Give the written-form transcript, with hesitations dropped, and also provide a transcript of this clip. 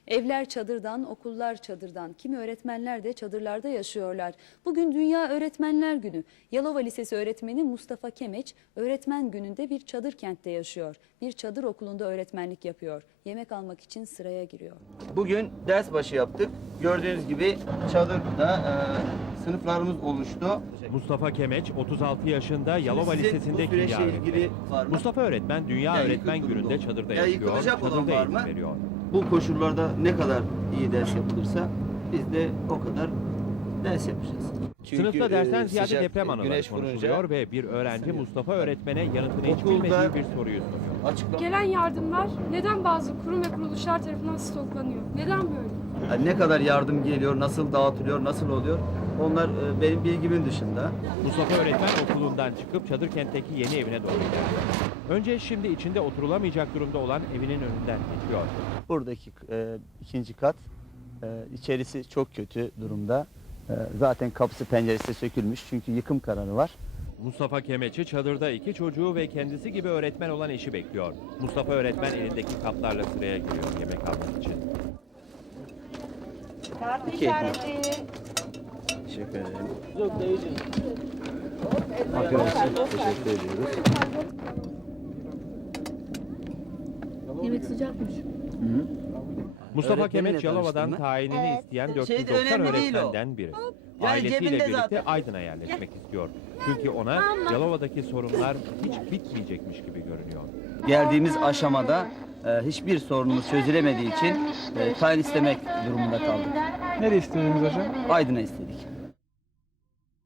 Evler çadırdan, okullar çadırdan. Kimi öğretmenler de çadırlarda yaşıyorlar. Bugün Dünya Öğretmenler Günü. Yalova Lisesi öğretmeni Mustafa Kemeç, öğretmen gününde bir çadır kentte yaşıyor. Bir çadır okulunda öğretmenlik yapıyor. Yemek almak için sıraya giriyor. Bugün ders başı yaptık. Gördüğünüz gibi çadırda sınıflarımız oluştu. Mustafa Kemeç 36 yaşında Yalova Sizin Lisesi'nde bu süreçle kimya ilgili öğretmeni. var mı? Mustafa öğretmen Dünya Ya Öğretmen yıkıldı Günü'nde bu. çadırda Ya yaşıyor, yıkılacak olan çadırda var eğitim mı? veriyor. Bu koşullarda ne kadar iyi ders yapılırsa biz de o kadar ders yapacağız. Sınıfta dersten ziyade sıcak, deprem anıları güneş vurunca konuşuluyor ve bir öğrenci Mustafa öğretmene yanıtını hiç Okulda- bilmediği bir soruyu soruyor. açıkla. Gelen yardımlar neden bazı kurum ve kuruluşlar tarafından stoklanıyor? Neden böyle? Yani ne kadar yardım geliyor, nasıl dağıtılıyor, nasıl oluyor? Onlar benim bilgimin dışında. Mustafa öğretmen okulundan çıkıp çadır kentteki yeni evine doğru gidiyor. Önce şimdi içinde oturulamayacak durumda olan evinin önünden geçiyor. Buradaki ikinci kat içerisi çok kötü durumda. Zaten kapısı penceresi de sökülmüş çünkü yıkım kararı var. Mustafa Kemeç'i çadırda 2 çocuğu ve kendisi gibi öğretmen olan eşi bekliyor. Mustafa öğretmen elindeki kaplarla sıraya giriyor yemek almak için. İki ekmek. Teşekkür ederim. Arkadaşlar teşekkür ediyoruz. Yemek sıcakmış. Mustafa Öğretmeninle Kemeç Yalova'dan tanıştın mı? tayinini isteyen Şeyde 490 önemli değil o. öğretmenden biri. Yani Ailesiyle cebinde birlikte zaten. Aydın'a yerleşmek istiyor. Çünkü ona Yalova'daki sorunlar hiç bitmeyecekmiş gibi görünüyor. Geldiğimiz aşamada hiçbir sorunumuz çözülemediği için tayin istemek durumunda kaldık. Nereye istediniz hocam? Aydın'a istedik.